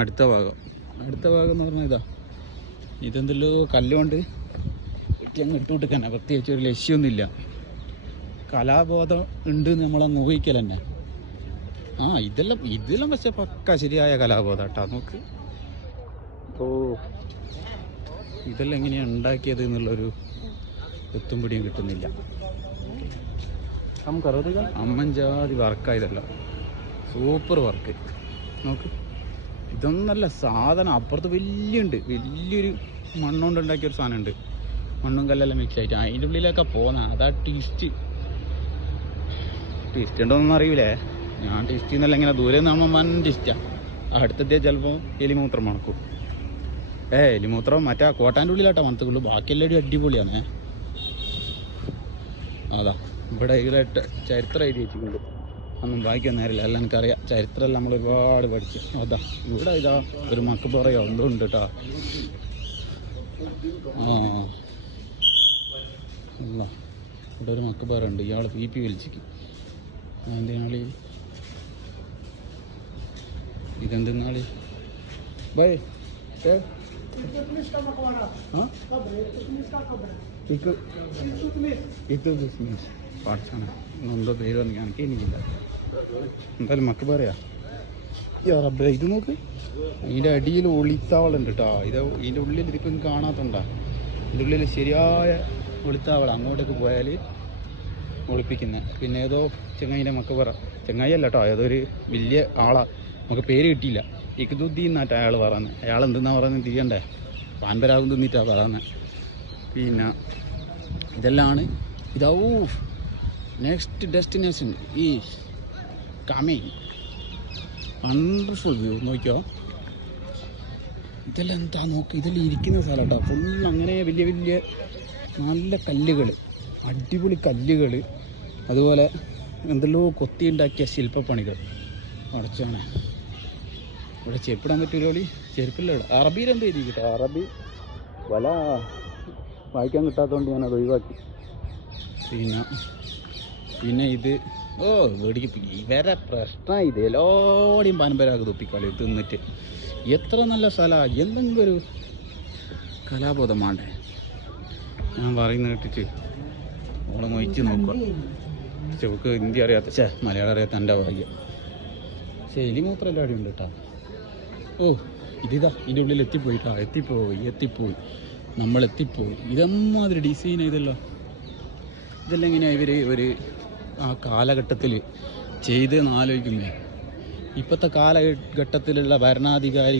അടുത്ത ഭാഗം എന്ന് പറഞ്ഞാൽ ഇതെന്തല്ലോ കല്ലുകൊണ്ട് അങ്ങ് ഇട്ടുവിട്ടിക്കന്നെ, പ്രത്യേകിച്ച് ഒരു ലക്ഷ്യമൊന്നുമില്ല. കലാബോധം ഉണ്ട് നമ്മളങ്ങ് ഊഹിക്കൽ തന്നെ. ഇതെല്ലാം പക്ഷെ പക്ക ശരിയായ കലാബോധം കേട്ടോ. നോക്ക്, ഇതെല്ലാം എങ്ങനെയാണ് ഉണ്ടാക്കിയത് എന്നുള്ളൊരു എത്തും പിടിയും കിട്ടുന്നില്ല. അമ്മഞ്ചാതി വർക്കായതല്ല, സൂപ്പർ വർക്ക്. നോക്ക്, ഇതൊന്നല്ല സാധനം. അപ്പുറത്ത് വലിയൊരു മണ്ണുകൊണ്ട് ഉണ്ടാക്കിയൊരു സാധനമുണ്ട്. മണ്ണും കല്ലെല്ലാം മിക്സ് ആയിട്ട് അതിൻ്റെ ഉള്ളിലൊക്കെ പോകുന്നതാണ്. അതാ ട്വിസ്റ്റ് ഉണ്ടോന്നൊന്നും അറിയില്ലേ. ഞാൻ ട്വിസ്റ്റ് എന്നല്ല, ഇങ്ങനെ ദൂരെ നിന്നാകുമ്പോൾ വൻ ട്വിസ്റ്റാണ്. അടുത്തെത്തിയാൽ ചിലപ്പോൾ എലിമൂത്രം മണക്കും. എലിമൂത്രം മറ്റേ കോട്ടാൻ്റെ ഉള്ളിലാട്ടോ മണത്തുള്ളൂ, ബാക്കിയെല്ലാം അടിപൊളിയാണ്. അതാ ഇവിടെ ഇതിലായിട്ട് ചരിത്രം എഴുതി വെച്ചിട്ടുണ്ട്. ഒന്നും വായിക്കാൻ നേരില്ല, എല്ലാം എനിക്കറിയാം. ചരിത്രമെല്ലാം നമ്മൾ ഒരുപാട് പഠിച്ചു. ഇവിടെ ഒരു മക്ബറയോ എന്തോ ഉണ്ട് കേട്ടോ. അല്ല, ഇവിടെ ഒരു മക്ബറ ഉണ്ട്. ഇയാൾ പി വലിച്ചിക്ക്. എന്തിനാളി ഇതെന്തിനാളി ബൈ പാടിച്ചാണ് എന്തോ പേര് പറഞ്ഞു, എനിക്ക് എനിക്കില്ല. എന്തായാലും മക്ബറയാ. റബ്ബേ, ഇത് നോക്ക്, ഇതിൻ്റെ അടിയിൽ ഒളിത്താവളുണ്ട് കേട്ടോ. ഇതിൻ്റെ ഉള്ളിൽ ഇതിപ്പം കാണാത്തണ്ടാ. ഇതിൻ്റെ ഉള്ളിൽ ശരിയായ ഒളിത്താവള. അങ്ങോട്ടേക്ക് പോയാൽ ഒളിപ്പിക്കുന്നത്. പിന്നെ ഏതോ ചെങ്ങായിൻ്റെ മക്ബറ, ചെങ്ങായിയല്ല കേട്ടോ, ഏതൊരു വലിയ ആളാ. നമുക്ക് പേര് കിട്ടിയില്ല. ഇഖ്തുദ്ദീൻ എന്നാട്ടാ അയാൾ പറയുന്നത്. അയാൾ എന്തെന്നാ പറയുന്നത് തിരിയണ്ടേ, പാൻപരാഗം തിന്നിട്ടാണ് പറയുന്നത്. പിന്നെ ഇതെല്ലാം നെക്സ്റ്റ് ഡെസ്റ്റിനേഷൻ ഈ കമ്മിങ്. Wonderful view. നോക്കിയോ, ഇതെല്ലാം എന്താ നോക്ക്, ഇതെല്ലാം ഇരിക്കുന്ന സ്ഥലം കേട്ടോ. ഫുൾ അങ്ങനെ വലിയ നല്ല കല്ലുകൾ, അടിപൊളി കല്ലുകൾ, അതുപോലെ എന്തെല്ലോ കൊത്തിയുണ്ടാക്കിയ ശില്പപ്പണികൾ. അടച്ചാണ് ഇവിടെ ചെരുപ്പിടാൻ പറ്റൂലോളി, ചെരുപ്പില്ല. ഇവിടെ അറബിയിലെന്ത് എഴുതി കേട്ടോ, അറബി വല വായിക്കാൻ കിട്ടാത്തതുകൊണ്ട് ഞാനത് ഒഴിവാക്കി. പിന്നെ ഇത് വെടിക്ക് ഇവരെ പ്രശ്നം. ഇത് എല്ലാവടെയും പാരമ്പരാഗത തൊപ്പിക്കളി തിന്നിട്ട്. എത്ര നല്ല സ്ഥലമാണ്. എന്തെങ്കിലും ഒരു കലാബോധം വേണ്ടേ. ഞാൻ പറയുന്ന കേട്ടിട്ട് ഓളെ മൊയിച്ച് നോക്കുക. ചെവക്ക് ഹിന്ദി അറിയാത്ത മലയാളം അറിയാത്ത എൻ്റെ ഭാഗ്യം. എലിമൂത്രം എല്ലാവരും ഉണ്ട് കേട്ടോ. ഇതിൻ്റെ ഉള്ളിൽ എത്തിപ്പോയി നമ്മളെത്തിപ്പോയി. ഇതെമ്മാതിരി ഡിസൈൻ ചെയ്തല്ലോ. ഇതെല്ലാം എങ്ങനെയാണ് ഇവർ ആ കാലഘട്ടത്തിൽ ചെയ്തെന്ന് ആലോചിക്കുന്നത്. ഇപ്പോഴത്തെ കാലഘട്ടത്തിലുള്ള ഭരണാധികാരി